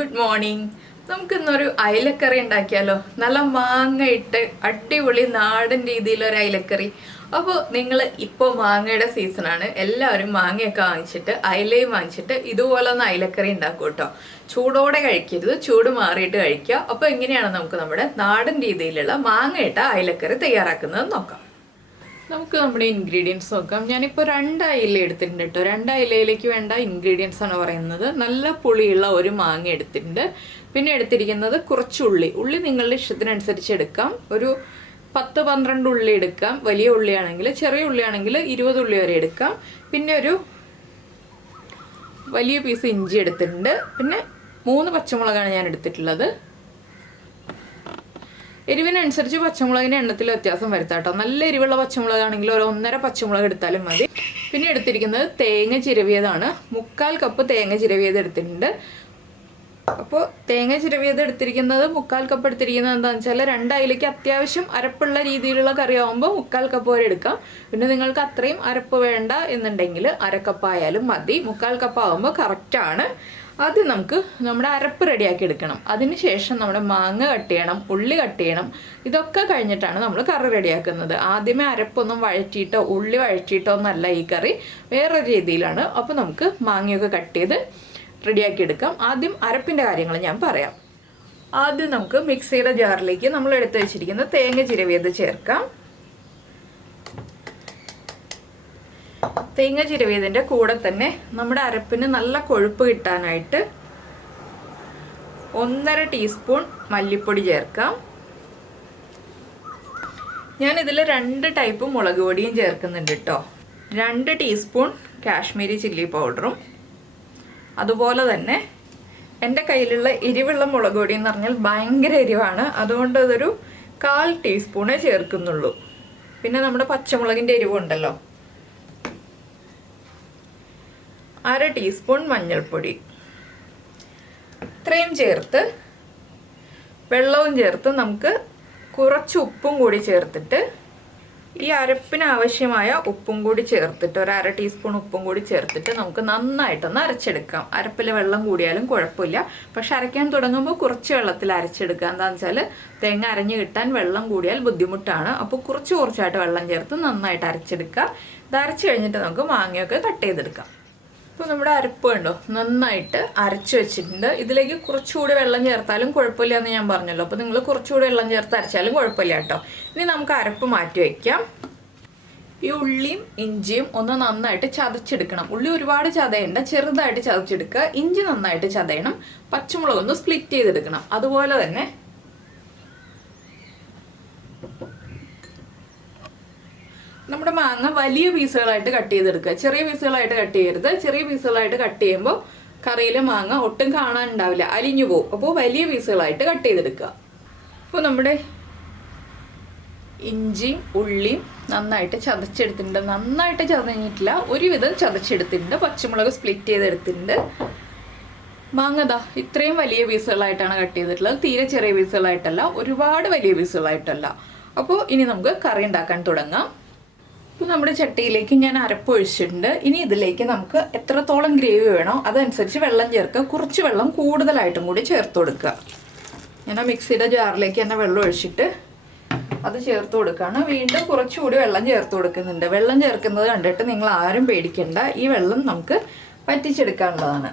Good morning. നമുക്കിന്നൊരു അയലക്കറി ഉണ്ടാക്കിയാലോ? നല്ല മാങ്ങ ഇട്ട് അടിപൊളി നാടൻ രീതിയിലൊരു അയലക്കറി. അപ്പോൾ നിങ്ങൾ ഇപ്പോൾ മാങ്ങയുടെ സീസണാണ്, എല്ലാവരും മാങ്ങയൊക്കെ വാങ്ങിച്ചിട്ട് അയലയും വാങ്ങിച്ചിട്ട് ഇതുപോലെ ഒന്ന് അയലക്കറി ഉണ്ടാക്കും കേട്ടോ. ചൂടോടെ കഴിക്കരുത്, ചൂട് മാറിയിട്ട് കഴിക്കുക. അപ്പോൾ എങ്ങനെയാണ് നമുക്ക് നമ്മുടെ നാടൻ രീതിയിലുള്ള മാങ്ങ ഇട്ട അയലക്കറി തയ്യാറാക്കുന്നത് നോക്കാം. നമുക്ക് നമ്മുടെ ഇൻഗ്രീഡിയൻസ് നോക്കാം. ഞാനിപ്പോൾ 2 അയില എടുത്തിട്ടുണ്ട് കേട്ടോ. 2 അയിലയിലേക്ക് വേണ്ട ഇൻഗ്രീഡിയൻസ് ആണ് പറയുന്നത്. നല്ല പുളിയുള്ള ഒരു മാങ്ങ എടുത്തിട്ടുണ്ട്. പിന്നെ എടുത്തിരിക്കുന്നത് കുറച്ച് ഉള്ളി നിങ്ങളുടെ ഇഷ്ടത്തിനനുസരിച്ച് എടുക്കാം. ഒരു 10-12 ഉള്ളി എടുക്കാം. വലിയ ഉള്ളിയാണെങ്കിൽ, ചെറിയ ഉള്ളിയാണെങ്കിൽ 20 ഉള്ളി വരെ എടുക്കാം. പിന്നെ ഒരു വലിയ പീസ് ഇഞ്ചി എടുത്തിട്ടുണ്ട്. പിന്നെ 3 പച്ചമുളകാണ് ഞാൻ എടുത്തിട്ടുള്ളത്. എരിവിനനുസരിച്ച് പച്ചമുളകിൻ്റെ എണ്ണത്തിൽ വ്യത്യാസം വരുത്താം കേട്ടോ. നല്ല എരിവുള്ള പച്ചമുളകാണെങ്കിൽ ഒരു 1.5 പച്ചമുളക് എടുത്താലും മതി. പിന്നെ എടുത്തിരിക്കുന്നത് തേങ്ങ ചിരവിയതാണ്. 1/4 കപ്പ് തേങ്ങ ചിരവിയത് എടുത്തിട്ടുണ്ട്. അപ്പോൾ തേങ്ങ ചിരവിയത് എടുത്തിരിക്കുന്നത് 1/4 കപ്പ് എടുത്തിരിക്കുന്നത് എന്താണെന്ന് വെച്ചാൽ 2 അയിലേക്ക് അത്യാവശ്യം അരപ്പുള്ള രീതിയിലുള്ള കറി ആകുമ്പോൾ 1/4 കപ്പ് വരെ എടുക്കാം. പിന്നെ നിങ്ങൾക്ക് അത്രയും അരപ്പ് വേണ്ട എന്നുണ്ടെങ്കിൽ 1/2 കപ്പ് ആയാലും മതി. 1/4 കപ്പ് ആകുമ്പോൾ കറക്റ്റാണ്. ആദ്യം നമുക്ക് നമ്മുടെ അരപ്പ് റെഡിയാക്കി എടുക്കണം. അതിനുശേഷം നമ്മുടെ മാങ്ങ കട്ട് ചെയ്യണം, ഉള്ളി കട്ട് ചെയ്യണം. ഇതൊക്കെ കഴിഞ്ഞിട്ടാണ് നമ്മൾ കറി റെഡിയാക്കുന്നത്. ആദ്യമേ അരപ്പൊന്നും വഴറ്റിയിട്ടോ ഉള്ളി വഴറ്റിയിട്ടോ ഒന്നല്ല ഈ കറി, വേറൊരു രീതിയിലാണ്. അപ്പോൾ നമുക്ക് മാങ്ങയൊക്കെ കട്ട് ചെയ്ത് റെഡിയാക്കി എടുക്കാം. ആദ്യം അരപ്പിൻ്റെ കാര്യങ്ങൾ ഞാൻ പറയാം. ആദ്യം നമുക്ക് മിക്സിയുടെ ജാറിലേക്ക് നമ്മൾ എടുത്ത് വെച്ചിരിക്കുന്ന തേങ്ങ ചിരവിയത് ചേർക്കാം. തേങ്ങ ചിരവിയതിൻ്റെ കൂടെ തന്നെ നമ്മുടെ അരപ്പിന് നല്ല കൊഴുപ്പ് കിട്ടാനായിട്ട് 1.5 ടീസ്പൂൺ മല്ലിപ്പൊടി ചേർക്കാം. ഞാനിതിൽ 2 ടൈപ്പ് മുളക് പൊടിയും ചേർക്കുന്നുണ്ട് കേട്ടോ. 2 ടീസ്പൂൺ കാശ്മീരി ചില്ലി പൗഡറും, അതുപോലെ തന്നെ എൻ്റെ കയ്യിലുള്ള എരിവുള്ള മുളക് പൊടി എന്ന് പറഞ്ഞാൽ ഭയങ്കര എരിവാണ്, അതുകൊണ്ട് അതൊരു 1/4 ടീസ്പൂണേ ചേർക്കുന്നുള്ളൂ. പിന്നെ നമ്മുടെ പച്ചമുളകിൻ്റെ എരിവുണ്ടല്ലോ, 1/2 ടീസ്പൂൺ മഞ്ഞൾപ്പൊടി. ഇത്രയും ചേർത്ത് വെള്ളവും ചേർത്ത് നമുക്ക് കുറച്ച് ഉപ്പും കൂടി ചേർത്തിട്ട് ഈ അരപ്പിന് ആവശ്യമായ ഉപ്പും കൂടി ചേർത്തിട്ട് 1/2 ടീസ്പൂൺ ഉപ്പും കൂടി ചേർത്തിട്ട് നമുക്ക് നന്നായിട്ടൊന്ന് അരച്ചെടുക്കാം. അരപ്പിൽ വെള്ളം കൂടിയാലും കുഴപ്പമില്ല, പക്ഷെ അരയ്ക്കാൻ തുടങ്ങുമ്പോൾ കുറച്ച് വെള്ളത്തിൽ അരച്ചെടുക്കുക. എന്താണെന്ന് വെച്ചാൽ തേങ്ങ അരഞ്ഞ് കിട്ടാൻ വെള്ളം കൂടിയാൽ ബുദ്ധിമുട്ടാണ്. അപ്പോൾ കുറച്ചായിട്ട് വെള്ളം ചേർത്ത് നന്നായിട്ട് അരച്ചെടുക്കുക. ഇത് അരച്ച് കഴിഞ്ഞിട്ട് നമുക്ക് മാങ്ങയൊക്കെ കട്ട് ചെയ്തെടുക്കാം. ഇപ്പോൾ നമ്മുടെ അരപ്പ് കണ്ടോ നന്നായിട്ട് അരച്ച് വെച്ചിട്ടുണ്ട്. ഇതിലേക്ക് കുറച്ചുകൂടി വെള്ളം ചേർത്താലും കുഴപ്പമില്ല എന്ന് ഞാൻ പറഞ്ഞല്ലോ. അപ്പോൾ നിങ്ങൾ കുറച്ചുകൂടി വെള്ളം ചേർത്ത് അരച്ചാലും കുഴപ്പമില്ല കേട്ടോ. ഇനി നമുക്ക് അരപ്പ് മാറ്റി വയ്ക്കാം. ഈ ഉള്ളിയും ഇഞ്ചിയും ഒന്ന് നന്നായിട്ട് ചതച്ചെടുക്കണം. ഉള്ളി ഒരുപാട് ചതയണ്ട, ചെറുതായിട്ട് ചതച്ചെടുക്കുക. ഇഞ്ചി നന്നായിട്ട് ചതയണം. പച്ചമുളകൊന്ന് സ്പ്ലിറ്റ് ചെയ്തെടുക്കണം. അതുപോലെ തന്നെ നമ്മുടെ മാങ്ങ വലിയ പീസുകളായിട്ട് കട്ട് ചെയ്തെടുക്കുക. ചെറിയ പീസുകളായിട്ട് കട്ട് ചെയ്യരുത്. ചെറിയ പീസുകളായിട്ട് കട്ട് ചെയ്യുമ്പോൾ കറിയിൽ മാങ്ങ ഒട്ടും കാണാനുണ്ടാവില്ല, അലിഞ്ഞു പോകും. അപ്പോൾ വലിയ പീസുകളായിട്ട് കട്ട് ചെയ്തെടുക്കുക. അപ്പോൾ നമ്മുടെ ഇഞ്ചിയും ഉള്ളിയും നന്നായിട്ട് ചതച്ചെടുത്തിട്ടുണ്ട്. നന്നായിട്ട് ചതഞ്ഞിട്ടില്ല, ഒരുവിധം ചതച്ചെടുത്തിട്ടുണ്ട്. പച്ചമുളക് സ്പ്ലിറ്റ് ചെയ്തെടുത്തിട്ടുണ്ട്. മാങ്ങ ഇത്രയും വലിയ പീസുകളായിട്ടാണ് കട്ട് ചെയ്തിട്ടുള്ളത്. തീരെ ചെറിയ പീസുകളായിട്ടല്ല, ഒരുപാട് വലിയ പീസുകളായിട്ടല്ല. അപ്പോൾ ഇനി നമുക്ക് കറി ഉണ്ടാക്കാൻ തുടങ്ങാം. ഇപ്പോൾ നമ്മുടെ ചട്ടിയിലേക്ക് ഞാൻ അരപ്പ് ഒഴിച്ചിട്ടുണ്ട്. ഇനി ഇതിലേക്ക് നമുക്ക് എത്രത്തോളം ഗ്രേവി വേണോ അതനുസരിച്ച് വെള്ളം ചേർക്കുക. കുറച്ച് വെള്ളം കൂടുതലായിട്ടും കൂടി ചേർത്ത് കൊടുക്കുക. ഞാൻ ആ മിക്സിയുടെ ജാറിലേക്ക് തന്നെ വെള്ളം ഒഴിച്ചിട്ട് അത് ചേർത്ത് കൊടുക്കുകയാണ്. വീണ്ടും കുറച്ചുകൂടി വെള്ളം ചേർത്ത് കൊടുക്കുന്നുണ്ട്. വെള്ളം ചേർക്കുന്നത് കണ്ടിട്ട് നിങ്ങൾ ആരും പേടിക്കണ്ട. ഈ വെള്ളം നമുക്ക് വറ്റിച്ചെടുക്കാനുള്ളതാണ്.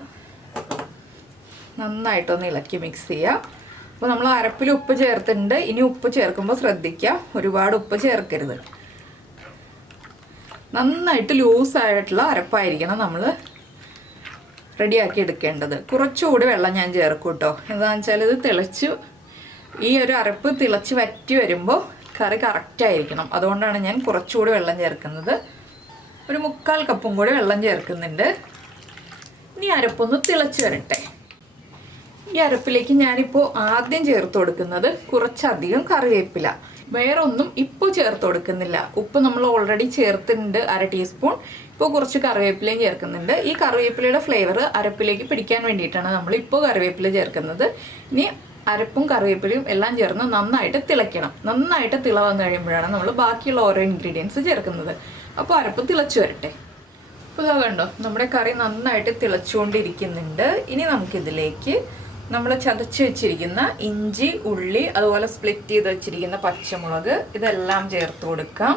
നന്നായിട്ടൊന്ന് ഇളക്കി മിക്സ് ചെയ്യുക. അപ്പോൾ നമ്മൾ അരപ്പിൽ ഉപ്പ് ചേർത്തിട്ടുണ്ട്. ഇനി ഉപ്പ് ചേർക്കുമ്പോൾ ശ്രദ്ധിക്കുക, ഒരുപാട് ഉപ്പ് ചേർക്കരുത്. നന്നായിട്ട് ലൂസായിട്ടുള്ള അരപ്പായിരിക്കണം നമ്മൾ റെഡിയാക്കി എടുക്കേണ്ടത്. കുറച്ചുകൂടി വെള്ളം ഞാൻ ചേർക്കും കേട്ടോ. എന്താണെന്ന് വെച്ചാൽ ഇത് തിളച്ച് ഈ ഒരു അരപ്പ് തിളച്ച് വറ്റി വരുമ്പോൾ കറി കറക്റ്റായിരിക്കണം. അതുകൊണ്ടാണ് ഞാൻ കുറച്ചുകൂടി വെള്ളം ചേർക്കുന്നത്. ഒരു 1/4 കപ്പും കൂടി വെള്ളം ചേർക്കുന്നുണ്ട്. ഇനി അരപ്പൊന്ന് തിളച്ച് വരട്ടെ. ഈ അരപ്പിലേക്ക് ഞാനിപ്പോൾ ആദ്യം ചേർത്ത് കൊടുക്കുന്നത് കുറച്ചധികം കറിവേപ്പില. വേറൊന്നും ഇപ്പോൾ ചേർത്ത് കൊടുക്കുന്നില്ല. ഉപ്പ് നമ്മൾ ഓൾറെഡി ചേർത്തിട്ടുണ്ട് 1/2 ടീസ്പൂൺ. ഇപ്പോൾ കുറച്ച് കറിവേപ്പിലയും ചേർക്കുന്നുണ്ട്. ഈ കറിവേപ്പിലയുടെ ഫ്ലേവർ അരപ്പിലേക്ക് പിടിക്കാൻ വേണ്ടിയിട്ടാണ് നമ്മൾ ഇപ്പോൾ കറിവേപ്പില ചേർക്കുന്നത്. ഇനി അരപ്പും കറിവേപ്പിലയും എല്ലാം ചേർന്ന് നന്നായിട്ട് തിളയ്ക്കണം. നന്നായിട്ട് തിള വന്നു കഴിയുമ്പോഴാണ് നമ്മൾ ബാക്കിയുള്ള ഓരോ ഇൻഗ്രീഡിയൻസ് ചേർക്കുന്നത്. അപ്പോൾ അരപ്പ് തിളച്ച് വരട്ടെ. അപ്പോൾ ഇതാ കണ്ടോ നമ്മുടെ കറി നന്നായിട്ട് തിളച്ചുകൊണ്ടിരിക്കുന്നുണ്ട്. ഇനി നമുക്കിതിലേക്ക് നമ്മൾ ചതച്ച് വെച്ചിരിക്കുന്ന ഇഞ്ചി, ഉള്ളി, അതുപോലെ സ്പ്ലിറ്റ് ചെയ്ത് വെച്ചിരിക്കുന്ന പച്ചമുളക് ഇതെല്ലാം ചേർത്ത് കൊടുക്കാം.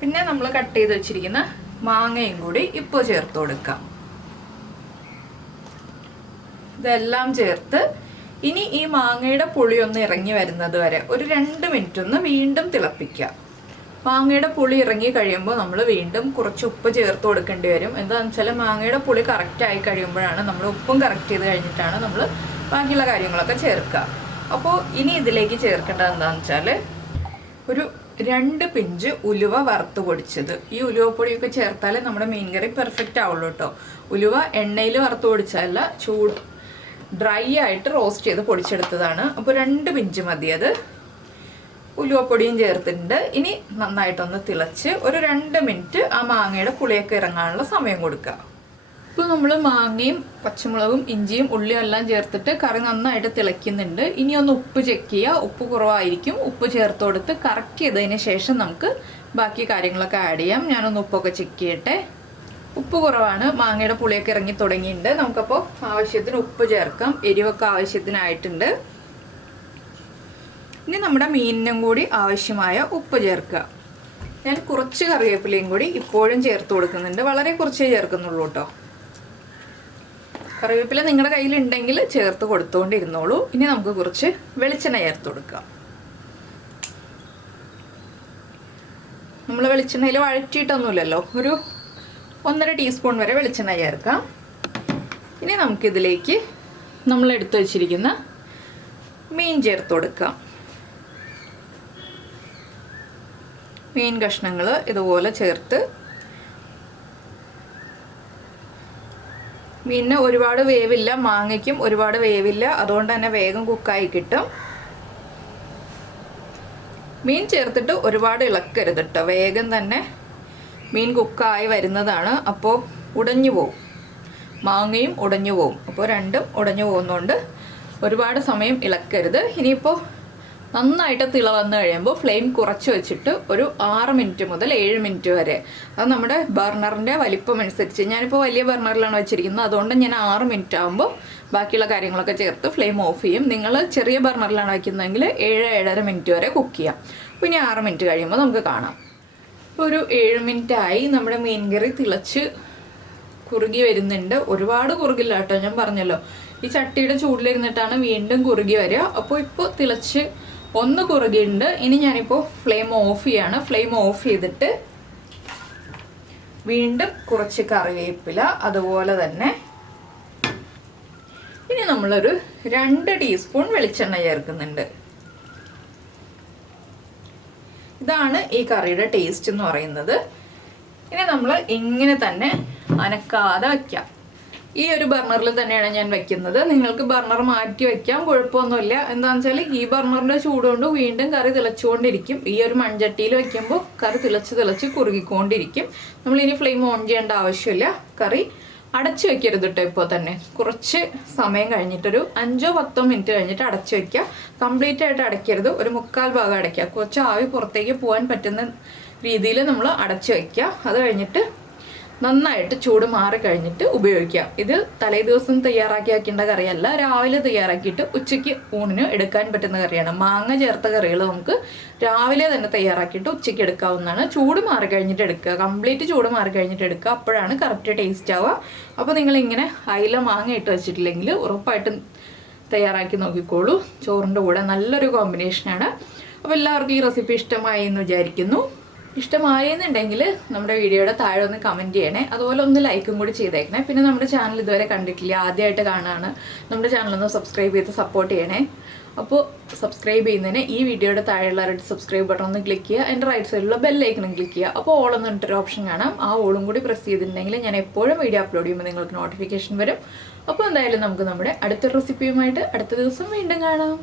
പിന്നെ നമ്മൾ കട്ട് ചെയ്ത് വെച്ചിരിക്കുന്ന മാങ്ങയും കൂടി ഇപ്പോൾ ചേർത്ത് കൊടുക്കാം. ഇതെല്ലാം ചേർത്ത് ഇനി ഈ മാങ്ങയുടെ പുളി ഒന്ന് ഇറങ്ങി വരുന്നത് വരെ ഒരു 2 മിനിറ്റ് ഒന്ന് വീണ്ടും തിളപ്പിക്കുക. മാങ്ങയുടെ പുളി ഇറങ്ങി കഴിയുമ്പോൾ നമ്മൾ വീണ്ടും കുറച്ച് ഉപ്പ് ചേർത്ത് കൊടുക്കേണ്ടി വരും. എന്താണെന്ന് വെച്ചാൽ മാങ്ങയുടെ പുളി കറക്റ്റ് ആയി കഴിയുമ്പോഴാണ് നമ്മൾ ഉപ്പും കറക്റ്റ് ചെയ്ത് കഴിഞ്ഞിട്ടാണ് നമ്മൾ ബാക്കിയുള്ള കാര്യങ്ങളൊക്കെ ചേർക്കുക. അപ്പോൾ ഇനി ഇതിലേക്ക് ചേർക്കേണ്ടത് എന്താണെന്ന് വെച്ചാൽ ഒരു 2 പിഞ്ച് ഉലുവ വറുത്ത് പൊടിച്ചത്. ഈ ഉലുവപ്പൊടിയൊക്കെ ചേർത്താലേ നമ്മുടെ മീൻ കറി പെർഫെക്റ്റ് ആവുള്ളൂ കേട്ടോ. ഉലുവ എണ്ണയിൽ വറുത്ത് പൊടിച്ചതല്ല, ഡ്രൈ ആയിട്ട് റോസ്റ്റ് ചെയ്ത് പൊടിച്ചെടുത്തതാണ്. അപ്പോൾ 2 പിഞ്ച് മതി. അത് ഉലുവപ്പൊടിയും ചേർത്തിട്ടുണ്ട്. ഇനി നന്നായിട്ടൊന്ന് തിളച്ച് ഒരു 2 മിനിറ്റ് ആ മാങ്ങയുടെ പുളിയൊക്കെ ഇറങ്ങാനുള്ള സമയം കൊടുക്കുക. ഇപ്പോൾ നമ്മൾ മാങ്ങയും പച്ചമുളകും ഇഞ്ചിയും ഉള്ളിയും എല്ലാം ചേർത്തിട്ട് കറി നന്നായിട്ട് തിളയ്ക്കുന്നുണ്ട്. ഇനി ഒന്ന് ഉപ്പ് ചെക്ക് ചെയ്യുക. ഉപ്പ് കുറവായിരിക്കും, ഉപ്പ് ചേർത്ത് കൊടുത്ത് കറക്റ്റ് ചെയ്തതിന് ശേഷം നമുക്ക് ബാക്കി കാര്യങ്ങളൊക്കെ ആഡ് ചെയ്യാം. ഞാനൊന്ന് ഉപ്പൊക്കെ ചെക്ക് ചെയ്യട്ടെ. ഉപ്പ് കുറവാണ്, മാങ്ങയുടെ പുളിയൊക്കെ ഇറങ്ങി തുടങ്ങിയിട്ടുണ്ട്. നമുക്കപ്പോൾ ആവശ്യത്തിന് ഉപ്പ് ചേർക്കാം. എരിവൊക്കെ ആവശ്യത്തിനായിട്ടുണ്ട്. ഇനി നമ്മുടെ മീനിനും കൂടി ആവശ്യമായ ഉപ്പ് ചേർക്കുക. ഞാൻ കുറച്ച് കറിവേപ്പിലയും കൂടി ഇപ്പോഴും ചേർത്ത് കൊടുക്കുന്നുണ്ട്. വളരെ കുറച്ചേ ചേർക്കുന്നുള്ളൂ കേട്ടോ. കറിവേപ്പില നിങ്ങളുടെ കയ്യിലുണ്ടെങ്കിൽ ചേർത്ത് കൊടുത്തുകൊണ്ടിരുന്നോളൂ. ഇനി നമുക്ക് കുറച്ച് വെളിച്ചെണ്ണ ചേർത്ത് കൊടുക്കാം. നമ്മൾ വെളിച്ചെണ്ണയിൽ വഴറ്റിയിട്ടൊന്നുമില്ലല്ലോ, ഒരു 1.5 ടീസ്പൂൺ വരെ വെളിച്ചെണ്ണ ചേർക്കാം. ഇനി നമുക്കിതിലേക്ക് നമ്മൾ എടുത്തു വച്ചിരിക്കുന്ന മീൻ ചേർത്ത് കൊടുക്കാം. മീൻ കഷ്ണങ്ങൾ ഇതുപോലെ ചേർത്ത്, മീനിന് ഒരുപാട് വേവില്ല, മാങ്ങയ്ക്കും ഒരുപാട് വേവില്ല, അതുകൊണ്ട് തന്നെ വേഗം കുക്കായി കിട്ടും. മീൻ ചേർത്തിട്ട് ഒരുപാട് ഇളക്കരുത് കേട്ടോ, വേഗം തന്നെ മീൻ കുക്കായി വരുന്നതാണ്. അപ്പോൾ ഉടഞ്ഞു പോവും, മാങ്ങയും ഉടഞ്ഞു പോവും. അപ്പോൾ രണ്ടും ഉടഞ്ഞു പോകുന്നതുകൊണ്ട് ഒരുപാട് സമയം ഇളക്കരുത്. ഇനിയിപ്പോൾ നന്നായിട്ട് തിള വന്നു കഴിയുമ്പോൾ ഫ്ലെയിം കുറച്ച് വെച്ചിട്ട് ഒരു 6 മിനിറ്റ് മുതൽ 7 മിനിറ്റ് വരെ, അത് നമ്മുടെ ബർണറിൻ്റെ വലിപ്പം അനുസരിച്ച്, ഞാനിപ്പോൾ വലിയ ബർണറിലാണ് വെച്ചിരിക്കുന്നത്, അതുകൊണ്ട് ഞാൻ 6 മിനിറ്റ് ആകുമ്പോൾ ബാക്കിയുള്ള കാര്യങ്ങളൊക്കെ ചേർത്ത് ഫ്ലെയിം ഓഫ് ചെയ്യും. നിങ്ങൾ ചെറിയ ബർണറിലാണ് വയ്ക്കുന്നതെങ്കിൽ 7-7.5 മിനിറ്റ് വരെ കുക്ക് ചെയ്യാം. അപ്പോൾ ഇനി 6 മിനിറ്റ് കഴിയുമ്പോൾ നമുക്ക് കാണാം. ഇപ്പോൾ ഒരു 7 മിനിറ്റായി. നമ്മുടെ മീൻ കറി തിളച്ച് കുറുകി വരുന്നുണ്ട്. ഒരുപാട് കുറുകില്ല കേട്ടോ, ഞാൻ പറഞ്ഞല്ലോ ഈ ചട്ടിയുടെ ചൂടിലിരുന്നിട്ടാണ് വീണ്ടും കുറുകി വരിക. അപ്പോൾ ഇപ്പോൾ തിളച്ച് ഒന്ന് കുറുകിയുണ്ട്. ഇനി ഞാനിപ്പോൾ ഫ്ലെയിം ഓഫ് ചെയ്യാണ്. ഫ്ലെയിം ഓഫ് ചെയ്തിട്ട് വീണ്ടും കുറച്ച് കറിവേപ്പില, അതുപോലെ തന്നെ ഇനി നമ്മളൊരു 2 ടീസ്പൂൺ വെളിച്ചെണ്ണ ചേർക്കുന്നുണ്ട്. ഇതാണ് ഈ കറിയുടെ ടേസ്റ്റ് എന്ന് പറയുന്നത്. ഇനി നമ്മൾ ഇങ്ങനെ തന്നെ അനക്കാതെ വയ്ക്കാം. ഈ ഒരു ബർണറിൽ തന്നെയാണ് ഞാൻ വെക്കുന്നത്. നിങ്ങൾക്ക് ബർണർ മാറ്റി വെക്കാം, കുഴപ്പമൊന്നുമില്ല. എന്താണെന്ന് വെച്ചാൽ ഈ ബർണറിൻ്റെ ചൂടുകൊണ്ട് വീണ്ടും കറി തിളച്ചുകൊണ്ടിരിക്കും. ഈ ഒരു മൺചട്ടിയിൽ വെക്കുമ്പോൾ കറി തിളച്ച് കുറുകിക്കൊണ്ടിരിക്കും. നമ്മളിനി ഫ്ലെയിം ഓൺ ചെയ്യേണ്ട ആവശ്യമില്ല. കറി അടച്ചു വെക്കരുത് കേട്ടോ. ഇപ്പോൾ തന്നെ കുറച്ച് സമയം കഴിഞ്ഞിട്ടൊരു 5-10 മിനിറ്റ് കഴിഞ്ഞിട്ട് അടച്ചു വെക്കുക. കംപ്ലീറ്റ് ആയിട്ട് അടയ്ക്കരുത്, ഒരു 1/4 ഭാഗം അടയ്ക്കുക. കുറച്ച് ആവി പുറത്തേക്ക് പോകാൻ പറ്റുന്ന രീതിയിൽ നമ്മൾ അടച്ചു വെക്കുക. അത് കഴിഞ്ഞിട്ട് നന്നായിട്ട് ചൂട് മാറി കഴിഞ്ഞിട്ട് ഉപയോഗിക്കാം. ഇത് തലേ ദിവസം തയ്യാറാക്കി വെക്കേണ്ട കറിയല്ല, രാവിലെ തയ്യാറാക്കിയിട്ട് ഉച്ചയ്ക്ക് ഊണിന് എടുക്കാൻ പറ്റുന്ന കറിയാണ്. മാങ്ങ ചേർത്ത കറികൾ നമുക്ക് രാവിലെ തന്നെ തയ്യാറാക്കിയിട്ട് ഉച്ചയ്ക്ക് എടുക്കാവുന്നതാണ്. ചൂട് മാറി കഴിഞ്ഞിട്ട് എടുക്കുക, കംപ്ലീറ്റ് ചൂട് മാറി കഴിഞ്ഞിട്ട് എടുക്കുക. അപ്പോഴാണ് കറക്റ്റ് ടേസ്റ്റ് ആവുക. അപ്പോൾ നിങ്ങളിങ്ങനെ അയില മാങ്ങ ഇട്ട് വെച്ചിട്ടില്ലെങ്കിൽ ഉറപ്പായിട്ടും തയ്യാറാക്കി നോക്കിക്കോളൂ. ചോറിൻ്റെ കൂടെ നല്ലൊരു കോമ്പിനേഷനാണ്. അപ്പോൾ എല്ലാവർക്കും ഈ റെസിപ്പി ഇഷ്ടമായി എന്ന് വിചാരിക്കുന്നു. ഇഷ്ടമായെന്നുണ്ടെങ്കിൽ നമ്മുടെ വീഡിയോയുടെ താഴെ ഒന്ന് കമൻറ്റ് ചെയ്യണേ. അതുപോലെ ഒന്ന് ലൈക്കും കൂടി ചെയ്തേക്കണേ. പിന്നെ നമ്മുടെ ചാനൽ ഇതുവരെ കണ്ടിട്ടില്ല, ആദ്യമായിട്ട് കാണുകയാണ്, നമ്മുടെ ചാനലൊന്ന് സബ്സ്ക്രൈബ് ചെയ്ത് സപ്പോർട്ട് ചെയ്യണേ. അപ്പോൾ സബ്സ്ക്രൈബ് ചെയ്യുന്നതിന് ഈ വീഡിയോയുടെ താഴെയുള്ള റെഡ് സബ്സ്ക്രൈബ് ബട്ടൺ ഒന്ന് ക്ലിക്ക് ചെയ്യുക. എൻ്റെ റൈറ്റ് സൈഡിലുള്ള ബെല്ലൈക്കണും ക്ലിക്ക് ചെയ്യുക. അപ്പോൾ ഓൾ എന്ന് പറഞ്ഞിട്ടൊരു ഓപ്ഷൻ കാണാം. ആ ഓളും കൂടി പ്രസ് ചെയ്തിട്ടുണ്ടെങ്കിൽ ഞാൻ എപ്പോഴും വീഡിയോ അപ്ലോഡ് ചെയ്യുമ്പോൾ നിങ്ങൾക്ക് നോട്ടിഫിക്കേഷൻ വരും. അപ്പോൾ എന്തായാലും നമുക്ക് നമ്മുടെ അടുത്തൊരു റെസിപ്പിയുമായിട്ട് അടുത്ത ദിവസം വീണ്ടും കാണാം.